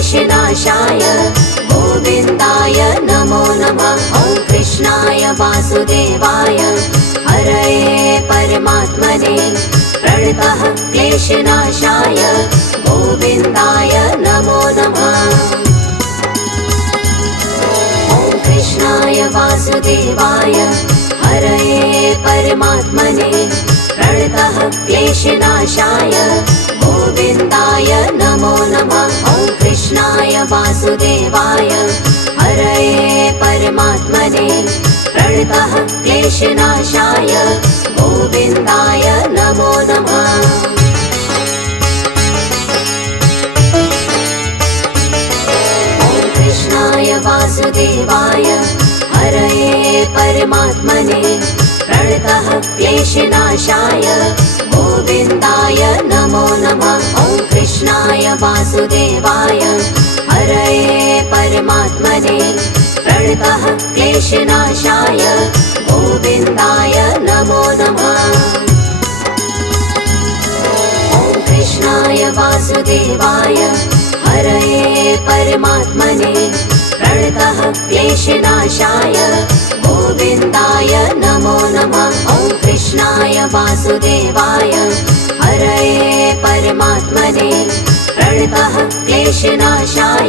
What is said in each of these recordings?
क्लेशनाशाय गोविन्दाय नमो नमः। ॐ कृष्णाय वासुदेवाय हरये परमात्मने प्रणतः क्लेशनाशाय गोविन्दाय नमो नमः। ॐ कृष्णाय वासुदेवाय हरये परमात्मने प्रणतः क्लेशनाशाय गोविन्दाय नमो नमः। ॐ कृष्णाय वासुदेवाय हरये परमात्मने प्रणतः क्लेशनाशाय गोविन्दाय नमो नमः। ॐ कृष्णाय वासुदेवाय हरये परमात्मने प्रणतः क्लेशनाशाय गोविन्दाय नमो नमः। ॐ कृष्णाय वासुदेवाय हरये परमात्मने प्रणतः क्लेशनाशाय गोविन्दाय नमो नमः। ॐ कृष्णाय वासुदेवाय हरये परमात्मने प्रणतः क्लेशनाशाय गोविन्दाय नमो नमः। ॐ कृष्णाय वासुदेवाय हरये परमात्मने प्रणतः क्लेशनाशाय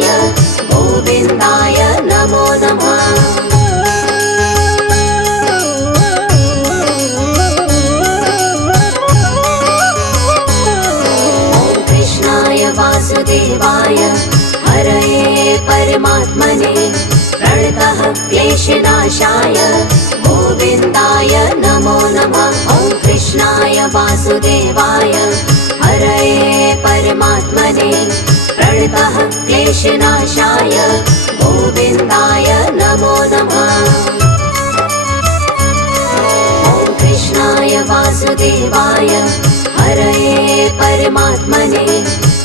गोविन्दाय नमो नमः। ॐ कृष्णाय वासुदेवाय हरये परमात्मने प्रणतः क्लेशनाशाय गोविन्दाय नमो नमः। ॐ कृष्णाय वासुदेवाय हरये परमात्मने प्रणतः क्लेशनाशाय गोविन्दाय नमो नमः। ॐ कृष्णाय वासुदेवाय हरये परमात्मने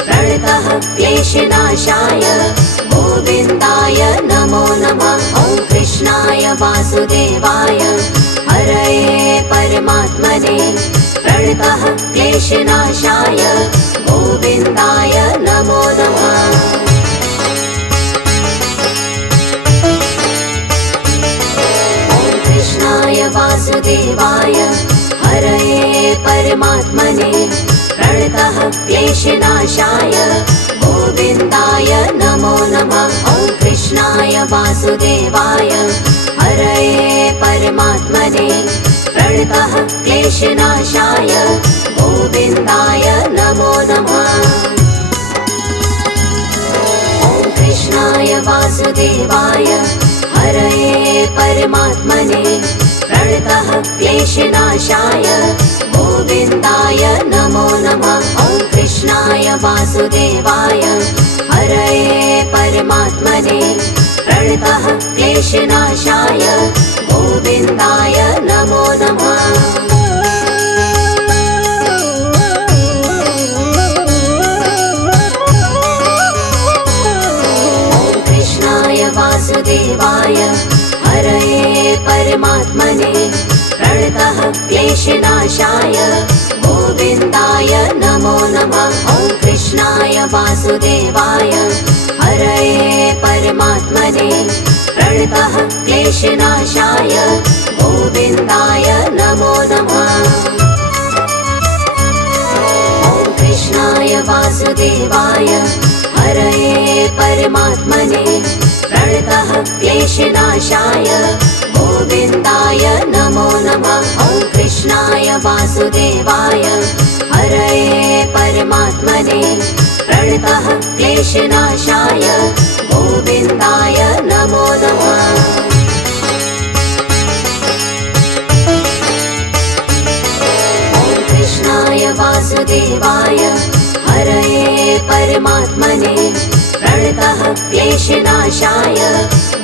प्रणतः क्लेशनाशाय गोविन्दाय नमो नमः। ॐ कृष्णाय वासुदेवाय हरये परमात्मने प्रणतः क्लेशनाशाय गोविन्दाय नमो नमः। ॐ कृष्णाय वासुदेवाय हरये परमात्मने प्रणतः क्लेशनाशाय गोविन्दाय नमो नमः। ॐ कृष्णाय वासुदेवाय हरये परमात्मने प्रणतः क्लेशनाशाय गोविन्दाय नमो नमः। ॐ कृष्णाय वासुदेवाय हरये परमात्मने प्रणतः क्लेशनाशाय गोविन्दाय नमो नमः। ॐ कृष्णाय वासुदेवाय हरये परमात्मने प्रणतः क्लेशनाशाय गोविन्दाय नमो नमः। ॐ कृष्णाय वासुदेवाय हरये परमात्मने प्रणतः क्लेशनाशाय गोविन्दाय नमो नमः। ॐ कृष्णाय वासुदेवाय हरये परमात्मने प्रणतः क्लेशनाशाय गोविन्दाय नमो नमः। ॐ कृष्णाय वासुदेवाय हरये परमात्मने प्रणतः क्लेशनाशाय गोविन्दाय नमो नमः। ॐ कृष्णाय वासुदेवाय हरये परमात्मने प्रणतः क्लेशनाशाय गोविन्दाय नमो नमः। ॐ कृष्णाय वासुदेवाय हरये परमात्मने प्रणतः क्लेशनाशाय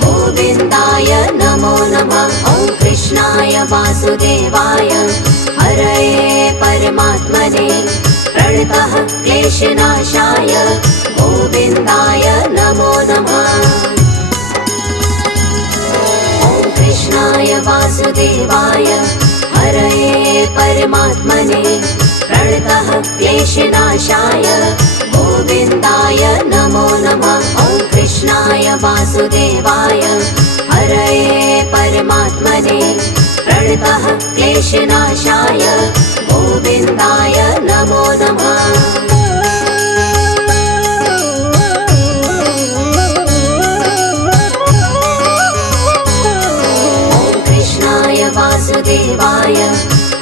गोविन्दाय नमो नमः। ॐ कृष्णाय वासुदेवाय हरये परमात्मने प्रणतः क्लेशनाशाय गोविन्दाय नमो नमः। ॐ कृष्णाय वासुदेवाय हरये परमात्मने प्रणतः क्लेशनाशाय गोविन्दाय नमो नमः। वासुदेवाय हरये परमात्मने प्रणतः क्लेशनाशाय गोविन्दाय नमो नमः। वासुदेवाय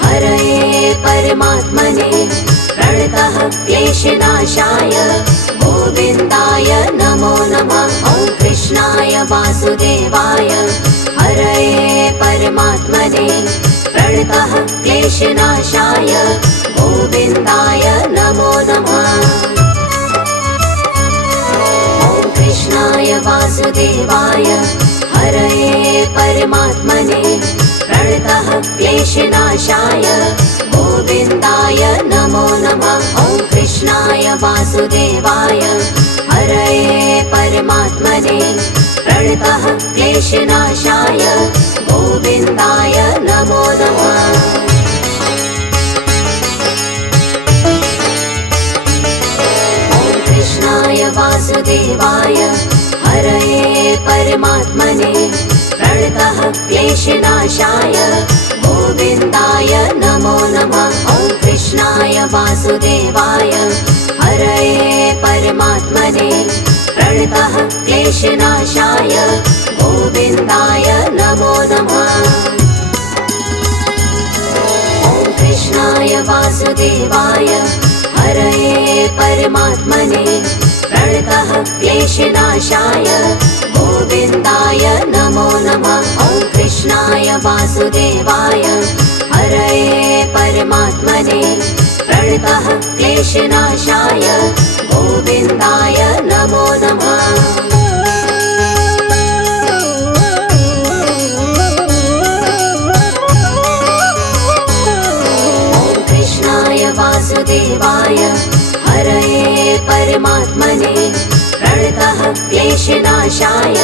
हरये परमात्मने प्रणतः क्लेशनाशाय गोविन्दाय नमो नमः। ॐ कृष्णाय वासुदेवाय हरये परमात्मने प्रणतः क्लेशनाशाय गोविन्दाय नमो नमः। ॐ कृष्णाय वासुदेवाय हरये परमात्मने प्रणतः क्लेशनाशाय गोविन्दाय नमो नमः। ॐ कृष्णाय वासुदेवाय हरये परमात्मने प्रणतः क्लेशनाशाय गोविन्दाय नमो नमः। ॐ कृष्णाय वासुदेवाय हरये परमात्मने प्रणतः क्लेशनाशाय गोविन्दाय नमो नमः। ॐ कृष्णाय वासुदेवाय हरये परमात्मने प्रणतः क्लेशनाशाय गोविन्दाय नमो नमः। ॐ कृष्णाय वासुदेवाय हरये परमात्मने प्रणतः क्लेशनाशाय गोविन्दाय नमो नमः। ॐ कृष्णाय वासुदेवाय हरये परमात्मने प्रणतः क्लेशनाशाय गोविन्दाय नमो नमः। ॐ कृष्णाय वासुदेवाय हरये परमात्मने प्रणतः क्लेशनाशाय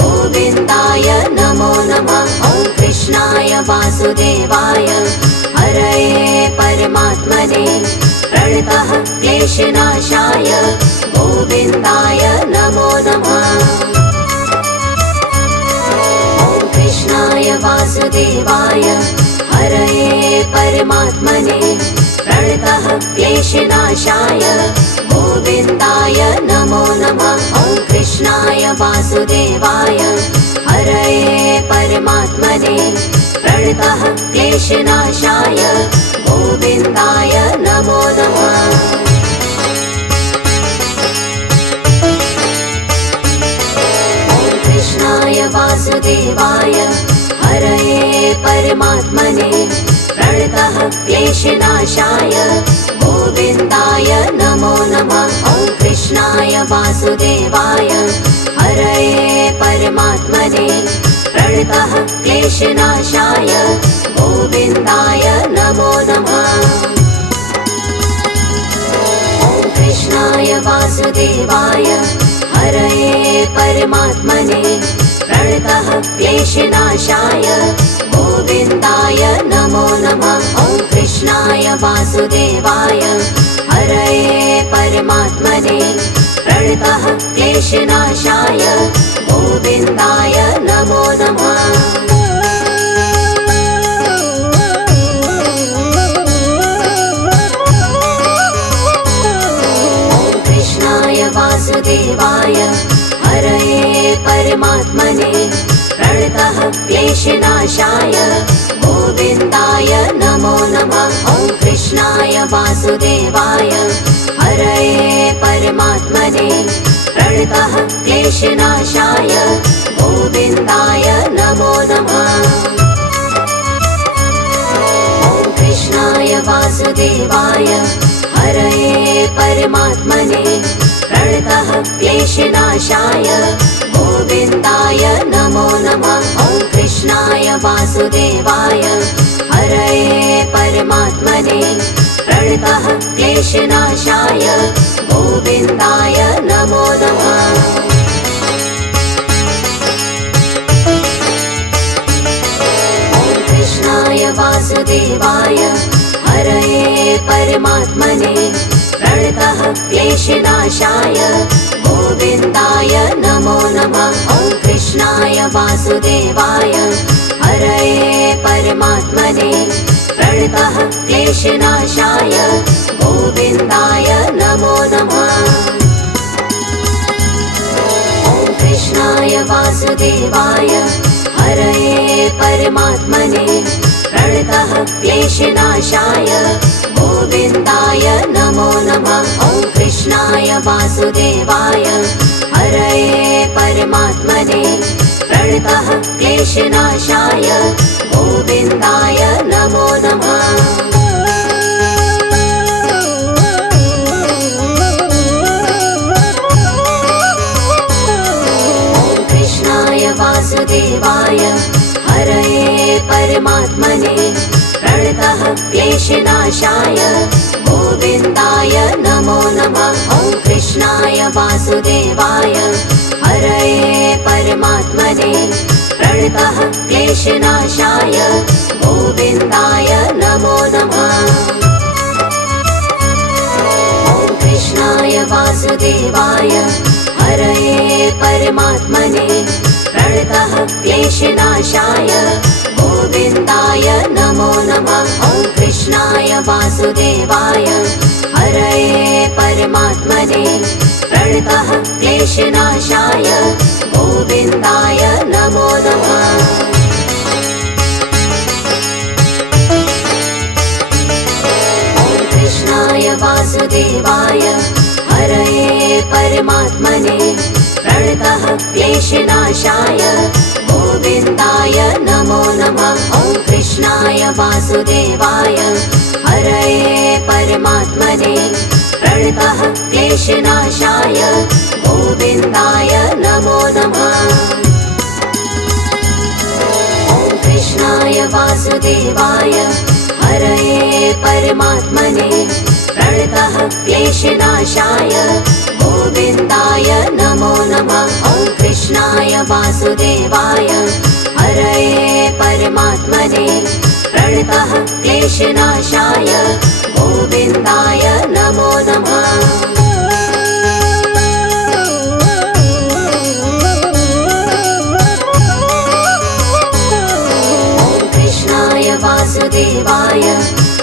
गोविन्दाय नमो नमः। ॐ कृष्णाय वासुदेवाय हरये परमात्मने प्रणतः क्लेशनाशाय गोविन्दाय नमो नमः। ॐ कृष्णाय वासुदेवाय हरये परमात्मने प्रणतः क्लेशनाशाय गोविन्दाय नमो नमः। ॐ कृष्णाय वासुदेवाय हरये परमात्मने प्रणतः क्लेशनाशाय गोविन्दाय नमो नमः। ॐ कृष्णाय वासुदेवाय हरये परमात्मने प्रणतः क्लेशनाशाय गोविन्दाय नमो नमः। ॐ कृष्णाय वासुदेवाय हरये परमात्मने प्रणतः क्लेशनाशाय गोविन्दाय नमो नमः। ॐ कृष्णाय वासुदेवाय हरये परमात्मने प्रणतः क्लेशनाशाय गोविन्दाय नमो नमः। ॐ कृष्णाय वासुदेवाय हरये परमात्मने प्रणतः क्लेशनाशाय गोविन्दाय नमो नमः। ॐ कृष्णाय वासुदेवाय हरये परमात्मने प्रणतः क्लेशनाशाय गोविन्दाय नमो नमः। ॐ कृष्णाय वासुदेवाय हरये परमात्मने प्रणतः क्लेशनाशाय गोविन्दाय नमो नमः। ॐ कृष्णाय वासुदेवाय हरये परमात्मने प्रणतः क्लेशनाशाय गोविन्दाय नमो नमः। ॐ कृष्णाय वासुदेवाय हरये परमात्मने प्रणतः क्लेशनाशाय गोविन्दाय नमो नमः। ॐ कृष्णाय वासुदेवाय हरये परमात्मने प्रणतः क्लेशनाशाय गोविन्दाय नमो नमः। ॐ वासुदेवाय हरये परमात्मने प्रणतः क्लेशनाशाय गोविन्दाय नमो नमः। ॐ कृष्णाय वासुदेवाय हरये परमात्मने प्रणतः क्लेशनाशाय गोविन्दाय नमो नमः। ॐ कृष्णाय वासुदेवाय हरये परमात्मने प्रणतः क्लेशनाशाय गोविन्दाय नमो नमः। ॐ कृष्णाय वासुदेवाय हरये परमात्मने प्रणतः क्लेशनाशाय गोविन्दाय नमो नमः। ॐ कृष्णाय वासुदेवाय हरये परमात्मने प्रणतः क्लेशनाशाय गोविन्दाय नमो नमः। ॐ कृष्णाय वासुदेवाय हरये परमात्मने प्रणतः क्लेशनाशाय गोविन्दाय नमो नमः। ॐ कृष्णाय वासुदेवाय हरये परमात्मने प्रणतः क्लेशनाशाय गोविन्दाय नमो नमः। ॐ कृष्णाय वासुदेवाय हरये परमात्मने प्रणतः क्लेशनाशाय गोविन्दाय नमो नमः। ॐ कृष्णाय वासुदेवाय हरये परमात्मने प्रणतः क्लेशनाशाय गोविन्दाय नमो नमः। ॐ कृष्णाय वासुदेवाय हरये परमात्मने प्रणतः क्लेशनाशाय गोविन्दाय नमो नमः। ॐ कृष्णाय वासुदेवाय हरये परमात्मने प्रणतः क्लेशनाशाय गोविन्दाय नमो नमः। ॐ कृष्णाय वासुदेवाय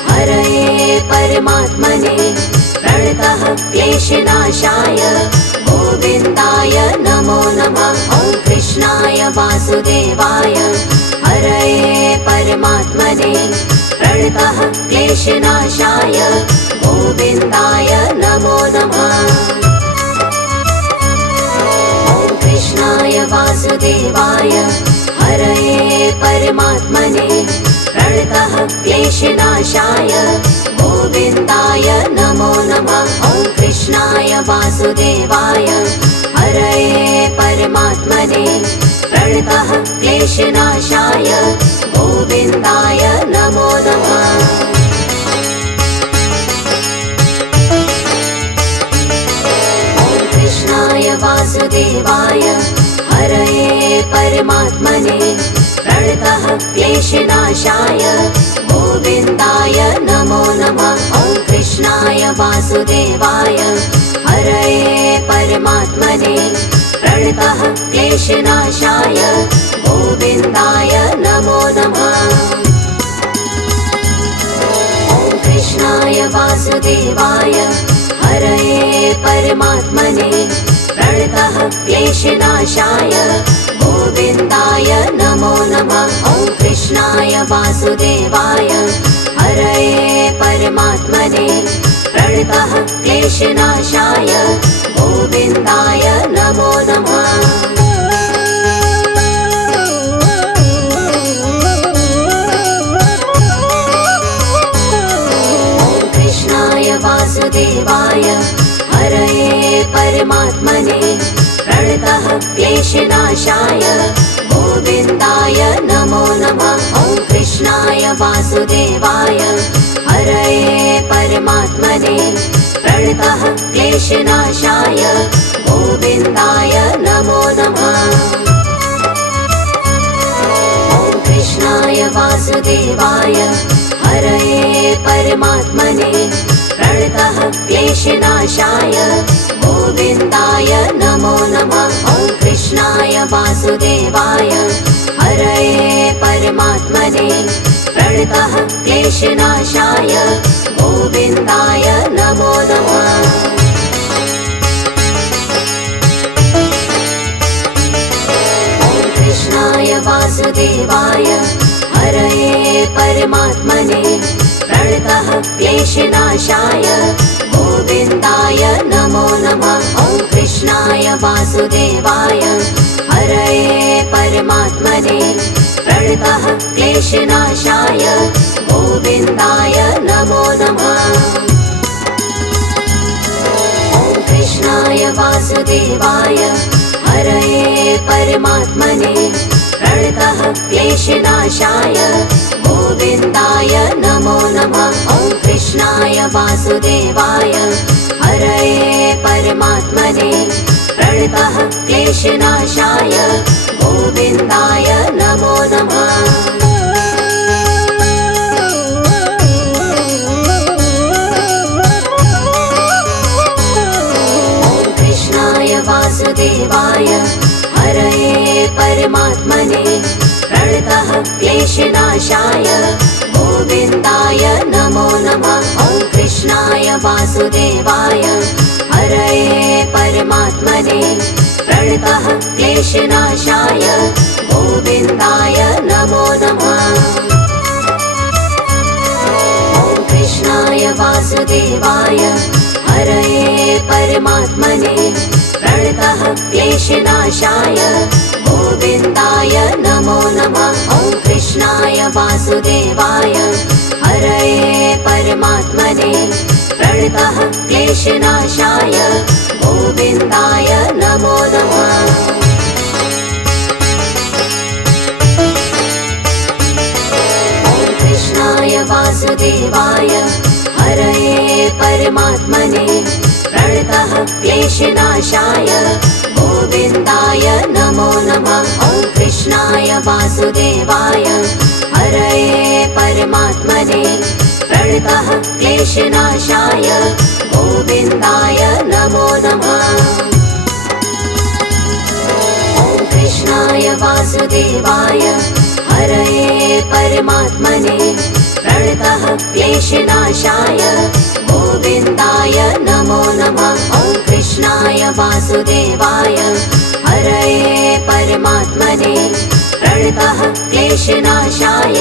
हरये परमात्मने प्रणतः क्लेशनाशाय गोविन्दाय नमो नमः। ॐ कृष्णाय वासुदेवाय हरये परमात्मने प्रणतः क्लेशनाशाय गोविन्दाय नमो नमः। ॐ कृष्णाय वासुदेवाय हरये परमात्मने प्रणतः क्लेशनाशाय गोविन्दाय नमो नमः। ॐ कृष्णाय वासुदेवाय हरये परमात्मने प्रणतः क्लेशनाशाय गोविन्दाय नमो नमः। ॐ कृष्णाय वासुदेवाय हरये परमात्मने प्रणतः क्लेशनाशाय गोविन्दाय नमो नमः। ॐ कृष्णाय वासुदेवाय हरये परमात्मने प्रणतः क्लेशनाशाय गोविन्दाय नमो नमः। ॐ कृष्णाय वासुदेवाय हरये परमात्मने प्रणतः क्लेशनाशाय गोविन्दाय नमो नमः। ॐ कृष्णाय वासुदेवाय हरये परमात्मने प्रणतः क्लेशनाशाय गोविन्दाय नमो नमः। ॐ कृष्णाय वासुदेवाय हरये परमात्मने प्रणतः क्लेशनाशाय गोविन्दाय नमो नमः। ॐ कृष्णाय वासुदेवाय हरये परमात्मने प्रणतः क्लेशनाशाय गोविन्दाय नमो नमः। ॐ कृष्णाय वासुदेवाय हरये परमात्मने प्रणतः क्लेशनाशाय गोविन्दाय नमो नमः। ॐ कृष्णाय वासुदेवाय वासुदेवाय हरये परमात्मने प्रणतः क्लेशनाशाय गोविन्दाय नमो नमः। कृष्णाय वासुदेवाय हरये परमात्मने प्रणतः क्लेशनाशाय गोविन्दाय नमो नमः। ॐ कृष्णाय वासुदेवाय हरये परमात्मने प्रणतः क्लेशनाशाय गोविन्दाय नमो नमः। ॐ कृष्णाय वासुदेवाय हरये परमात्मने प्रणतः क्लेशनाशाय गोविन्दाय नमो नमः। ॐ कृष्णाय वासुदेवाय हरये परमात्मने प्रणतः क्लेशनाशाय गोविन्दाय नमो नमः। वासुदेवाय हरये परमात्मने प्रणतः क्लेशनाशाय गोविन्दाय नमो नमः। ॐ कृष्णाय वासुदेवाय हरये परमात्मने प्रणतः क्लेशनाशाय गोविन्दाय नमो नमः। ॐ कृष्णाय वासुदेवाय हरये परमात्मने प्रणतः क्लेशनाशाय गोविन्दाय नमो नमः। ॐ कृष्णाय वासुदेवाय हरये परमात्मने प्रणतः क्लेशनाशाय गोविन्दाय नमो नमः। ॐ कृष्णाय वासुदेवाय हरये परमात्मने प्रणतः क्लेशनाशाय गोविन्दाय नमो नमः। ॐ कृष्णाय वासुदेवाय हरये परमात्मने प्रणतः क्लेशनाशाय गोविन्दाय नमो नमः। ॐ कृष्णाय वासुदेवाय हरये परमात्मने प्रणतः क्लेशनाशाय गोविन्दाय नमो नमः। ॐ कृष्णाय वासुदेवाय हरये परमात्मने प्रणतः क्लेशनाशाय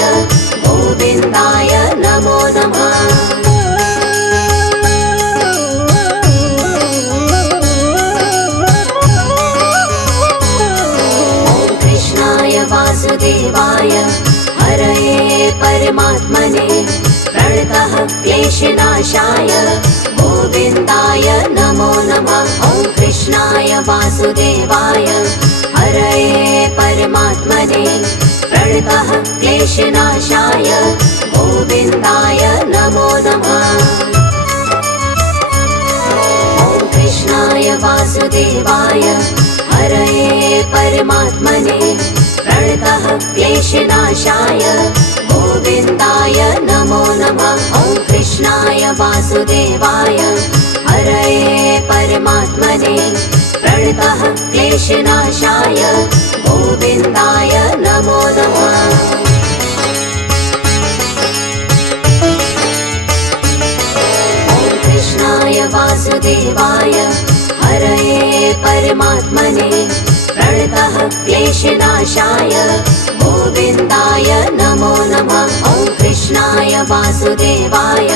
गोविन्दाय नमो नमः। ॐ कृष्णाय वासुदेवाय हरये परमात्मने प्रणतः क्लेशनाशाय गोविन्दाय नमो नमः। ॐ कृष्णाय वासुदेवाय हरये परमात्मने प्रणतः क्लेशनाशाय गोविन्दाय नमो नमः। ॐ कृष्णाय वासुदेवाय हरये परमात्मने प्रणतः क्लेशनाशाय गोविन्दाय नमो नमः। ॐ कृष्णाय वासुदेवाय हरये परमात्मने प्रणतः क्लेशनाशाय गोविन्दाय नमो नमः। ॐ कृष्णाय वासुदेवाय हरये परमात्मने प्रणतः क्लेशनाशाय गोविन्दाय नमो नमः। ॐ कृष्णाय वासुदेवाय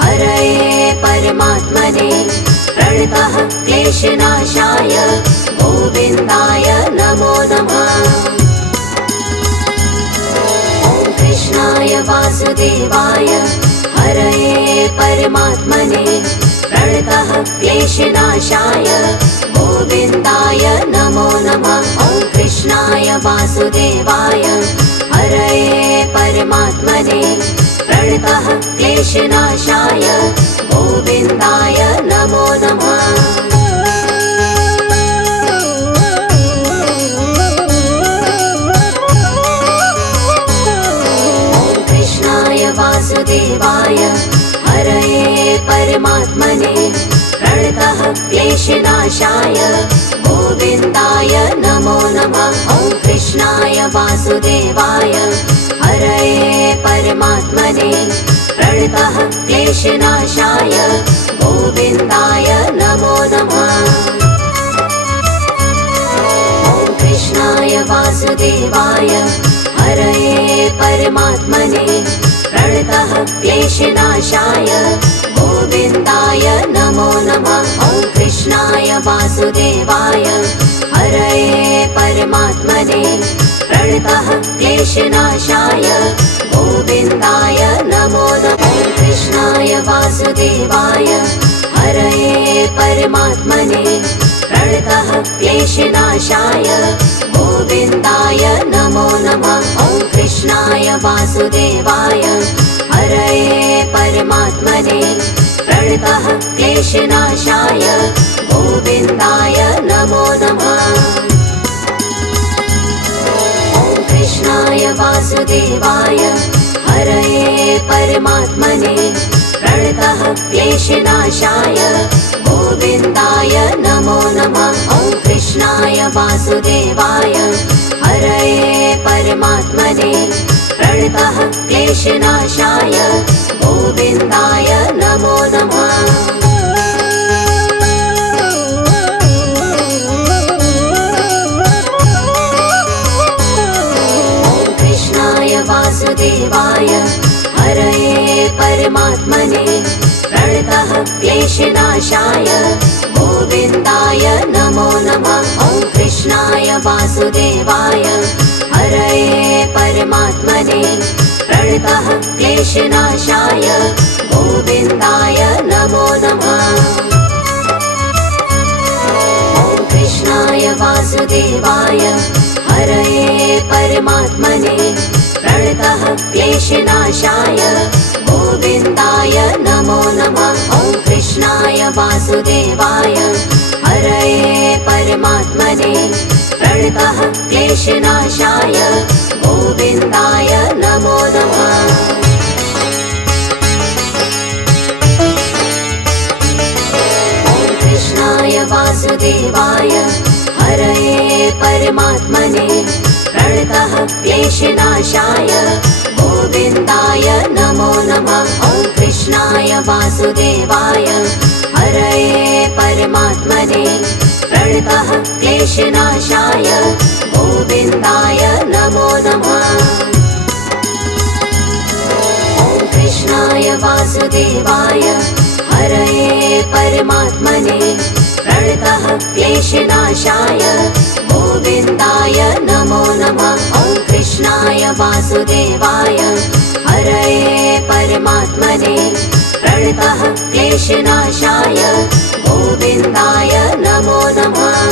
हरये परमात्मने प्रणतः क्लेशनाशाय गोविन्दाय नमो नमः। ॐ कृष्णाय वासुदेवाय हरये परमात्मने प्रणतः क्लेशनाशाय गोविन्दाय नमो नमः। ॐ कृष्णाय वासुदेवाय हरये परमात्मने प्रणतः क्लेशनाशाय गोविन्दाय नमो नमः। ॐ कृष्णाय वासुदेवाय हरये परमात्मने प्रणतः क्लेशनाशाय गोविन्दाय नमो नमः। कृष्णाय वासुदेवाय हरये परमात्मने प्रणतः क्लेशनाशाय गोविन्दाय नमो नमः। ॐ कृष्णाय वासुदेवाय हरये परमात्मने प्रणतः क्लेशनाशाय गोविन्दाय नमो नमः। ॐ कृष्णाय वासुदेवाय हरये परमात्मने प्रणतः क्लेशनाशाय गोविन्दाय नमो नमः। ॐ कृष्णाय वासुदेवाय हरये परमात्मने प्रणतः क्लेशनाशाय गोविन्दाय नमो नमः। ॐ कृष्णाय वासुदेवाय हरये परमात्मने प्रणतः क्लेशनाशाय गोविन्दाय नमो नमः। ॐ कृष्णाय वासुदेवाय हरये परमात्मने प्रणतः क्लेशनाशाय गोविन्दाय नमो नमः। ॐ कृष्णाय वासुदेवाय हरये परमात्मने प्रणतः क्लेशनाशाय गोविन्दाय नमो नमः। ॐ कृष्णाय वासुदेवाय हरये परमात्मने प्रणतः क्लेशनाशाय गोविन्दाय नमो नमः। ॐ कृष्णाय वासुदेवाय हरये परमात्मने प्रणतः क्लेशनाशाय गोविन्दाय नमो नमः। ॐ कृष्णाय वासुदेवाय हरये परमात्मने प्रणतः क्लेशनाशाय गोविन्दाय नमो नमः। ॐ कृष्णाय वासुदेवाय हरये परमात्मने प्रणतः क्लेशनाशाय गोविन्दाय नमो नमः। ॐ कृष्णाय वासुदेवाय हरये परमात्मने प्रणतः क्लेशनाशाय गोविन्दाय नमो नमः। ॐ कृष्णाय वासुदेवाय हरये परमात्मने प्रणतः क्लेशनाशाय गोविन्दाय नमो नमः। ॐ कृष्णाय वासुदेवाय हरये परमात्मने प्रणतः क्लेशनाशाय गोविन्दाय नमो नमः। ॐ कृष्णाय वासुदेवाय हरये परमात्मने प्रणतः क्लेशनाशाय गोविन्दाय नमो नमः।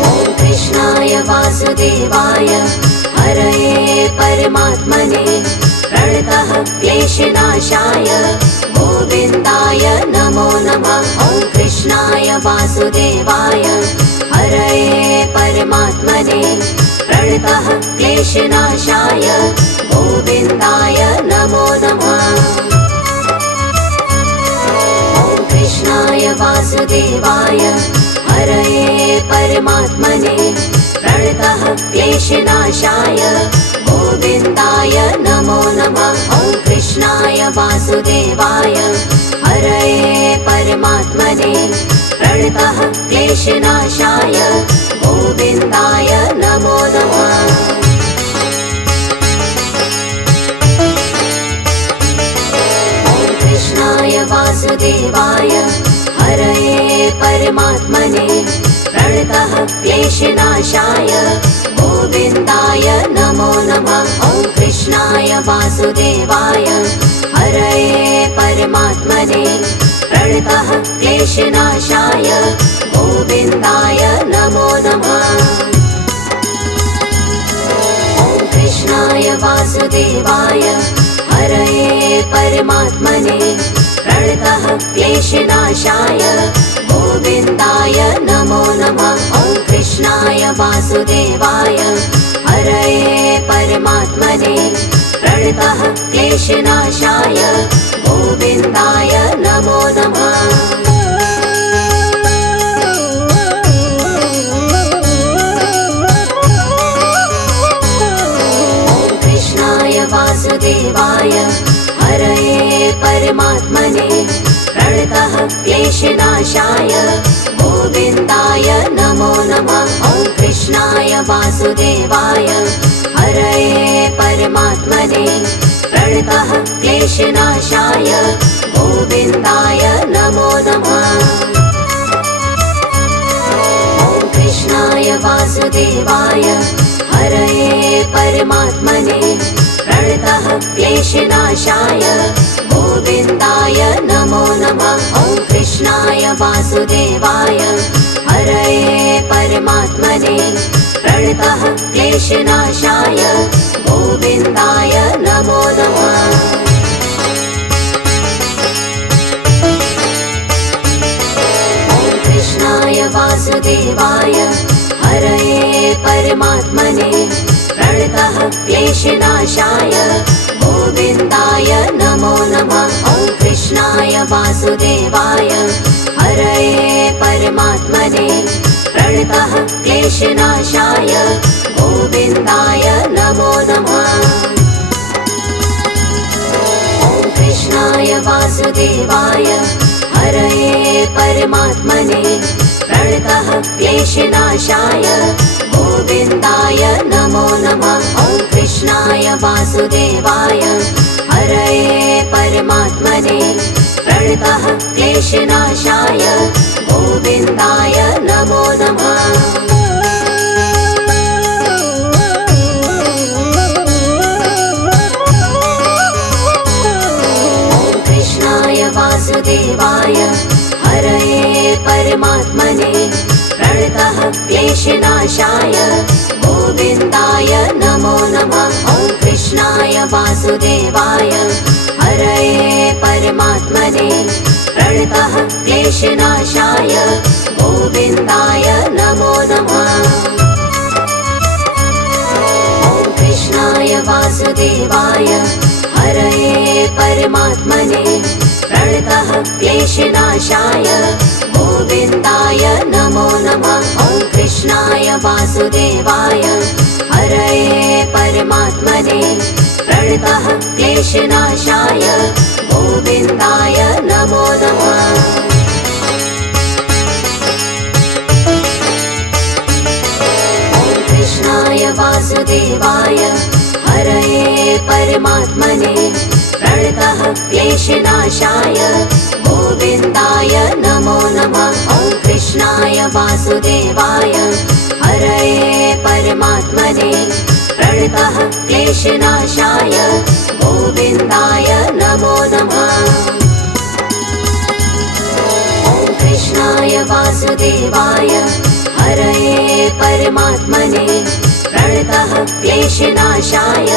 ॐ कृष्णाय वासुदेवाय हरये परमात्मने प्रणतः क्लेशनाशाय गोविन्दाय नमो नमः। ॐ कृष्णाय वासुदेवाय हरये परमात्मने प्रणतः क्लेशनाशाय गोविन्दाय नमो नमः। ॐ कृष्णाय वासुदेवाय हरये परमात्मने प्रणतः क्लेशनाशाय गोविन्दाय नमो नमः। ॐ कृष्णाय वासुदेवाय हरये परमात्मने प्रणतः क्लेशनाशाय गोविन्दाय नमो नमः। ॐ कृष्णाय वासुदेवाय हरये परमात्मने प्रणतः क्लेशनाशाय गोविन्दाय नमो नमः। ॐ कृष्णाय वासुदेवाय हरये परमात्मने प्रणतः क्लेशनाशाय गोविन्दाय नमो नमः। ॐ कृष्णाय वासुदेवाय हरये परमात्मने प्रणतः क्लेशनाशाय गोविन्दाय नमो नमः। ॐ कृष्णाय वासुदेवाय हरये परमात्मने प्रणतः क्लेशनाशाय गोविन्दाय नमो नमः। परमात्मने प्रणतः क्लेशनाशाय गोविन्दाय नमो नमः। ॐ कृष्णाय वासुदेवाय हरये परमात्मने प्रणतः क्लेशनाशाय गोविन्दाय नमो नमः। ॐ कृष्णाय वासुदेवाय हरये परमात्मने प्रणतः क्लेशनाशाय गोविन्दाय नमो नमः। ॐ कृष्णाय वासुदेवाय हरये परमात्मने प्रणतः क्लेशनाशाय गोविन्दाय नमो नमः। ॐ कृष्णाय वासुदेवाय हरये परमात्मने प्रणतः क्लेशनाशाय गोविन्दाय नमो नमः। ॐ कृष्णाय वासुदेवाय हरये परमात्मने प्रणतः क्लेशनाशाय गोविन्दाय नमो नमः। ॐ कृष्णाय वासुदेवाय हरये परमात्मने प्रणतः क्लेशनाशाय गोविन्दाय नमो नमः। ॐ कृष्णाय वासुदेवाय हरये परमात्मने प्रणतः क्लेशनाशाय गोविन्दाय नमो नमः। ॐ कृष्णाय वासुदेवाय हरये परमात्मने प्रणतः क्लेशनाशाय गोविन्दाय नमो नमः। ॐ कृष्णाय वासुदेवाय हरये परमात्मने प्रणतः क्लेशनाशाय गोविन्दाय नमो नमः। ॐ कृष्णाय वासुदेवाय हरये परमात्मने प्रणतः क्लेशनाशाय गोविन्दाय नमो नमः। ॐ कृष्णाय वासुदेवाय हरये परमात्मने प्रणतः क्लेशनाशाय गोविन्दाय नमो नमः। ॐ कृष्णाय वासुदेवाय हरये परमात्मने प्रणतः क्लेशनाशाय गोविन्दाय नमो नमः। ॐ कृष्णाय वासुदेवाय हरये परमात्मने प्रणतः क्लेशनाशाय गोविन्दाय नमो नमः। ॐ कृष्णाय वासुदेवाय हरये परमात्मने प्रणतः क्लेशनाशाय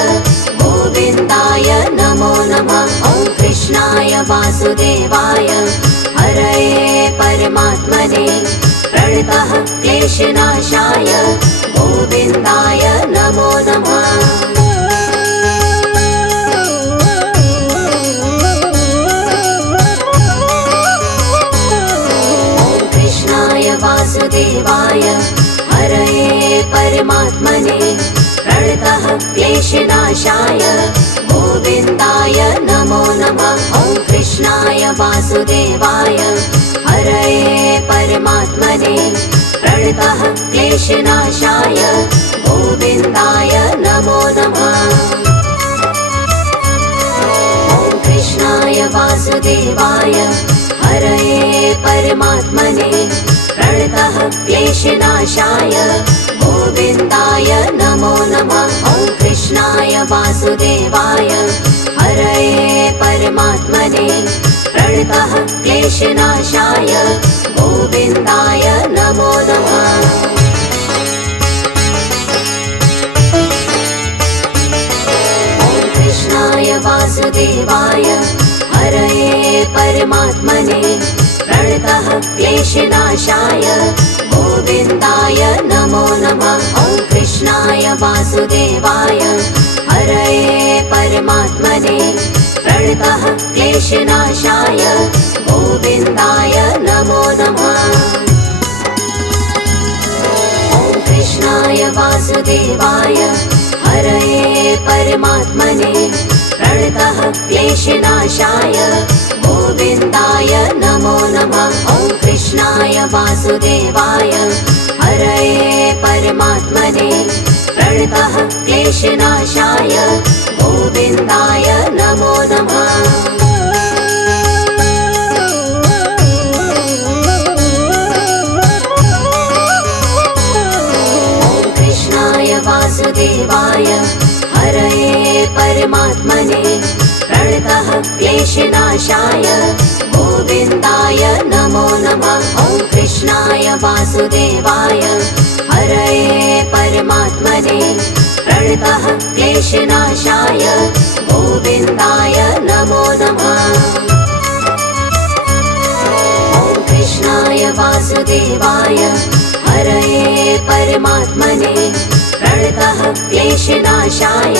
गोविन्दाय नमो नमः। ॐ कृष्णाय वासुदेवाय हरये परमात्मने प्रणतः क्लेशनाशाय गोविन्दाय नमो नमः। ॐ कृष्णाय वासुदेवाय हरये परमात्मने प्रणतः क्लेशनाशाय गोविन्दाय नमो नमः। ॐ कृष्णाय वासुदेवाय हरये परमात्मने प्रणतः क्लेशनाशाय गोविन्दाय नमो नमः। ॐ कृष्णाय वासुदेवाय हरये परमात्मने प्रणतः क्लेशनाशाय गोविन्दाय नमो नमः। ॐ कृष्णाय वासुदेवाय हरये परमात्मने प्रणतः क्लेशनाशाय गोविन्दाय नमो नमः। ॐ कृष्णाय वासुदेवाय हरये परमात्मने प्रणतः क्लेशनाशाय गोविन्दाय नमो नमः। ॐ कृष्णाय वासुदेवाय हरये परमात्मने प्रणतः क्लेशनाशाय गोविन्दाय नमो नमः। ॐ कृष्णाय वासुदेवाय हरये परमात्मने प्रणतः क्लेशनाशाय वासुदेवाय हरये परमात्मने प्रणतः क्लेशनाशाय गोविन्दाय नमो नमः। वासुदेवाय हरये परमात्मने प्रणतः क्लेशनाशाय गोविन्दाय नमो नमः। ॐ कृष्णाय वासुदेवाय हरये परमात्मने प्रणतः क्लेशनाशाय गोविन्दाय नमो नमः। ॐ कृष्णाय वासुदेवाय हरये परमात्मने प्रणतः क्लेशनाशाय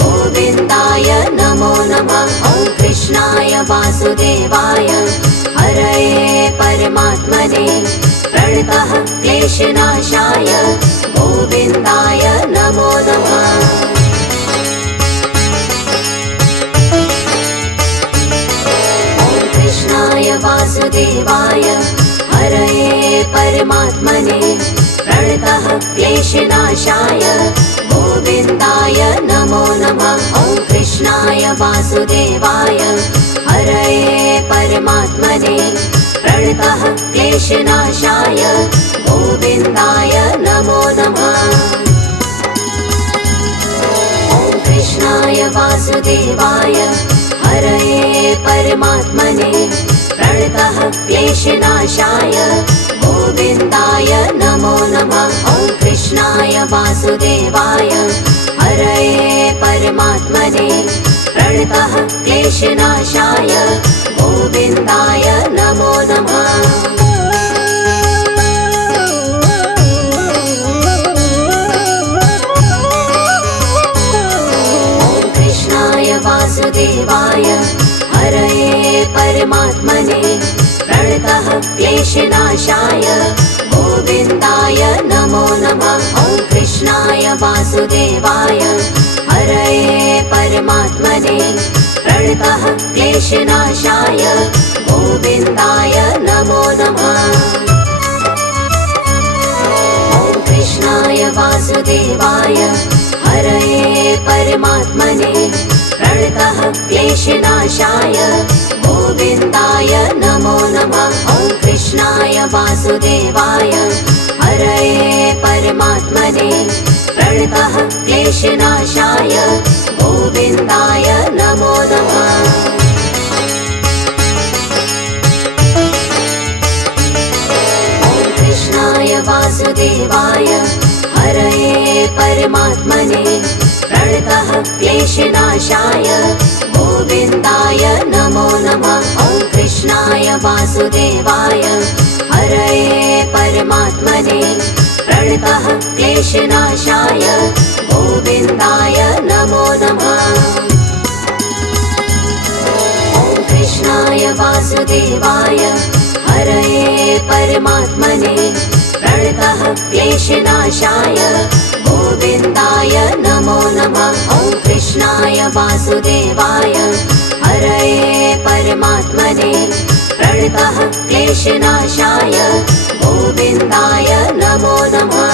गोविन्दाय नमो नमः। ॐ कृष्णाय वासुदेवाय हरये परमात्मने प्रणतः क्लेशनाशाय गोविन्दाय नमो नमः। ॐ कृष्णाय वासुदेवाय हरये परमात्मने प्रणतः क्लेशनाशाय गोविन्दाय नमो नमः। ॐ कृष्णाय वासुदेवाय हरये परमात्मने प्रणतः क्लेशनाशाय गोविन्दाय नमो नमः। ॐ कृष्णाय वासुदेवाय हरये परमात्मने प्रणतः क्लेशनाशाय गोविन्दाय नमो नमः। ॐ कृष्णाय वासुदेवाय हरये परमात्मने प्रणतः क्लेशनाशाय गोविन्दाय नमो नमः। ॐ कृष्णाय वासुदेवाय हरये परमात्मने प्रणतः क्लेशनाशाय गोविन्दाय नमो नमः। ॐ कृष्णाय वासुदेवाय हरये परमात्मने प्रणतः क्लेशनाशाय गोविन्दाय नमो नमः। ॐ कृष्णाय वासुदेवाय हरये परमात्मने प्रणतः क्लेशनाशाय गोविन्दाय नमो नमः। ॐ कृष्णाय वासुदेवाय हरये परमात्मने प्रणतः क्लेशनाशाय गोविन्दाय नमो नमः। ॐ कृष्णाय वासुदेवाय हरये परमात्मने प्रणतः क्लेशनाशाय गोविन्दाय नमो नमः। ॐ कृष्णाय वासुदेवाय हरये परमात्मने प्रणतः क्लेशनाशाय गोविन्दाय नमो नमः। ॐ कृष्णाय वासुदेवाय हरये परमात्मने प्रणतः क्लेशनाशाय गोविन्दाय नमो नमः। ॐ कृष्णाय वासुदेवाय हरये परमात्मने प्रणतः क्लेशनाशाय गोविन्दाय नमो नमः।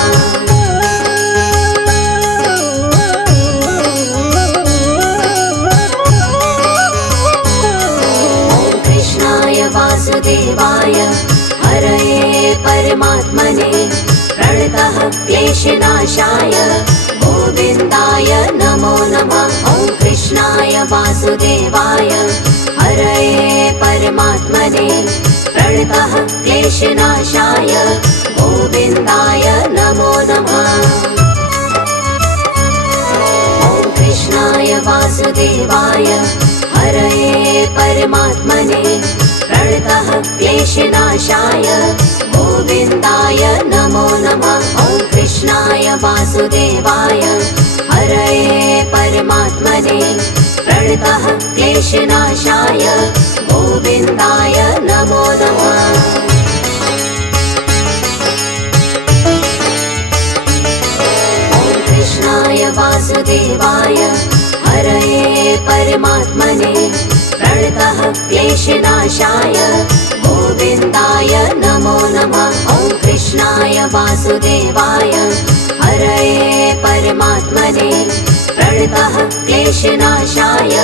ॐ कृष्णाय वासुदेवाय हरये परमात्मने प्रणतः क्लेशनाशाय गोविन्दाय नमो नमः। ॐ कृष्णाय वासुदेवाय हरये परमात्मने प्रणतः क्लेशनाशाय गोविन्दाय नमो नमः। ॐ कृष्णाय वासुदेवाय हरये परमात्मने प्रणतः क्लेशनाशाय गोविन्दाय नमो नमः। ॐ कृष्णाय वासुदेवाय हरये परमात्मने प्रणतः क्लेशनाशाय गोविन्दाय नमो नमः। ॐ कृष्णाय वासुदेवाय हरये परमात्मने प्रणतः क्लेशनाशाय गोविन्दाय नमो नमः। ॐ कृष्णाय वासुदेवाय हरये परमात्मने प्रणतः क्लेशनाशाय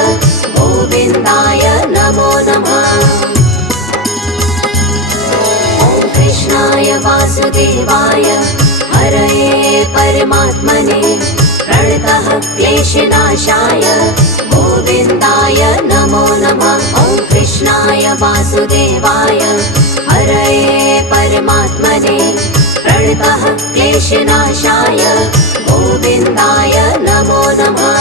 गोविन्दाय नमो नमः। ॐ कृष्णाय वासुदेवाय हरये परमात्मने प्रणतः क्लेशनाशाय गोविन्दाय नमो नमः। ॐ कृष्णाय वासुदेवाय हरये परमात्मने प्रणतः क्लेशनाशाय गोविन्दाय नमो नमः।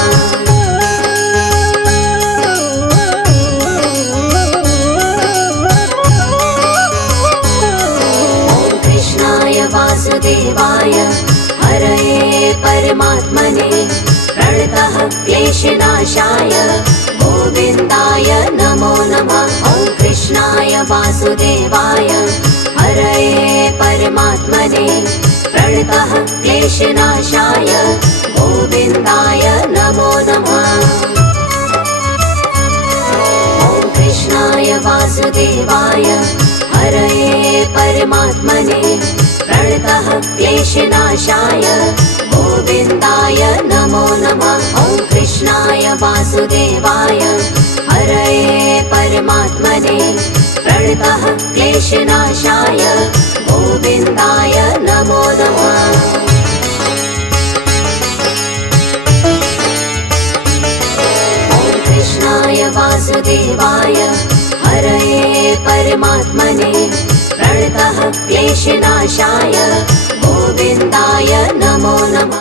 वासुदेवाय हरये परमात्मने प्रणतः क्लेशनाशाय गोविन्दाय नमो नमः। ॐ कृष्णाय वासुदेवाय हरये परमात्मने प्रणतः क्लेशनाशाय गोविन्दाय नमो नमः। ॐ कृष्णाय वासुदेवाय हरये परमात्मने प्रणतः क्लेशनाशाय गोविन्दाय नमो नमः। ॐ कृष्णाय वासुदेवाय हरये परमात्मने प्रणतः क्लेशनाशाय गोविन्दाय नमो नमः। ॐ कृष्णाय वासुदेवाय हरये परमात्मने प्रणतः क्लेशनाशाय गोविन्दाय नमो नमः।